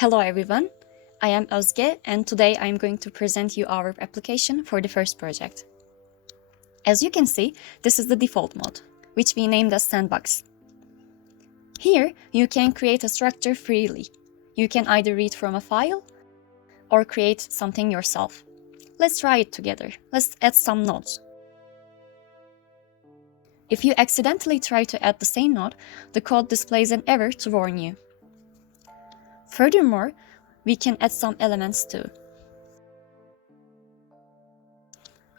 Hello everyone, I am Özge and today I am going to present you our application for the first project. As you can see, this is the default mode, which we named as Sandbox. Here, you can create a structure freely. You can either read from a file or create something yourself. Let's try it together. Let's add some nodes. If you accidentally try to add the same node, the code displays an error to warn you. Furthermore, we can add some elements too.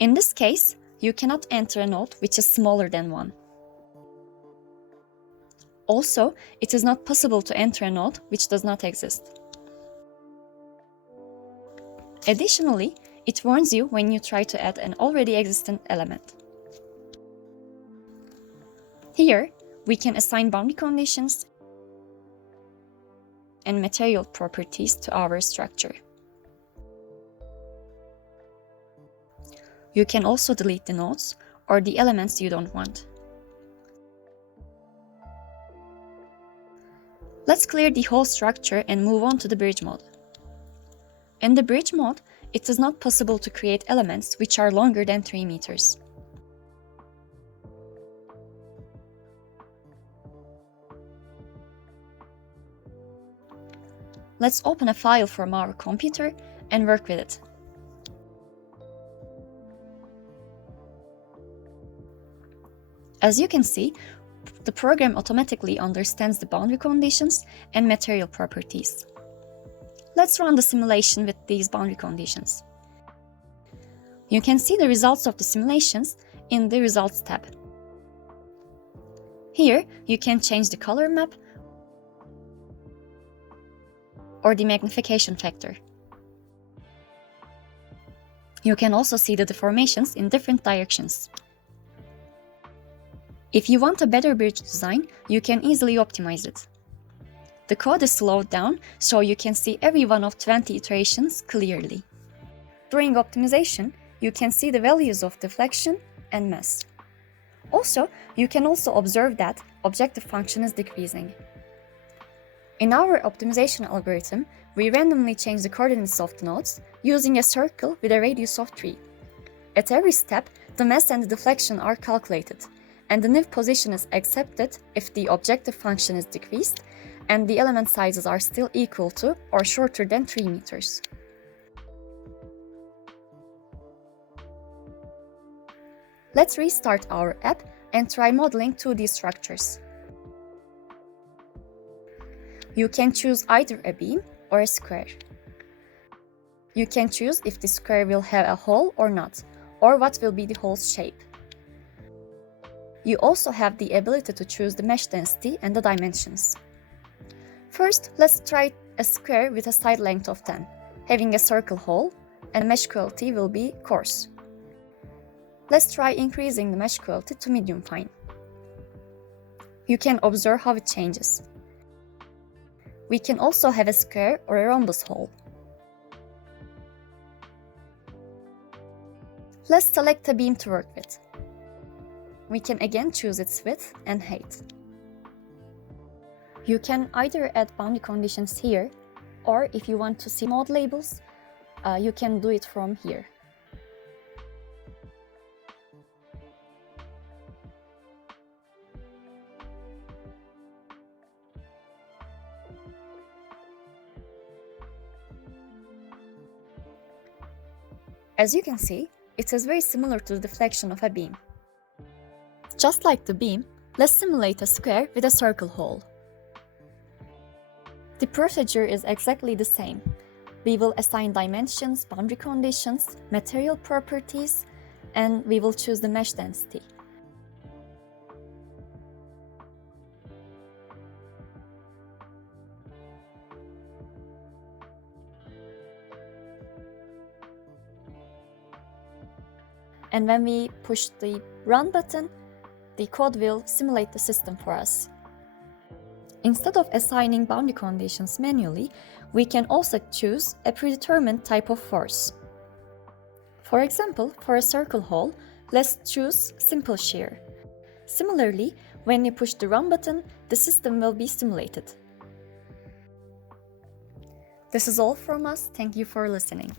In this case, you cannot enter a node which is smaller than 1. Also, it is not possible to enter a node which does not exist. Additionally, it warns you when you try to add an already existent element. Here, we can assign boundary conditions and material properties to our structure. You can also delete the nodes or the elements you don't want. Let's clear the whole structure and move on to the bridge mode. In the bridge mode, it is not possible to create elements which are longer than 3 meters. Let's open a file from our computer and work with it. As you can see, the program automatically understands the boundary conditions and material properties. Let's run the simulation with these boundary conditions. You can see the results of the simulations in the Results tab. Here, you can change the color map or the magnification factor. You can also see the deformations in different directions. If you want a better bridge design, you can easily optimize it. The code is slowed down, so you can see every one of 20 iterations clearly. During optimization, you can see the values of deflection and mass. Also, you can also observe that objective function is decreasing. In our optimization algorithm, we randomly change the coordinates of the nodes using a circle with a radius of 3. At every step, the mass and the deflection are calculated, and the new position is accepted if the objective function is decreased and the element sizes are still equal to or shorter than 3 meters. Let's restart our app and try modeling 2D structures. You can choose either a beam or a square. You can choose if the square will have a hole or not, or what will be the hole's shape. You also have the ability to choose the mesh density and the dimensions. First, let's try a square with a side length of 10, having a circle hole, and mesh quality will be coarse. Let's try increasing the mesh quality to medium fine. You can observe how it changes. We can also have a square or a rhombus hole. Let's select a beam to work with. We can again choose its width and height. You can either add boundary conditions here, or if you want to see node labels, you can do it from here. As you can see, it is very similar to the deflection of a beam. Just like the beam, let's simulate a square with a circle hole. The procedure is exactly the same. We will assign dimensions, boundary conditions, material properties, and we will choose the mesh density. And when we push the Run button, the code will simulate the system for us. Instead of assigning boundary conditions manually, we can also choose a predetermined type of force. For example, for a circle hole, let's choose simple shear. Similarly, when you push the Run button, the system will be simulated. This is all from us. Thank you for listening.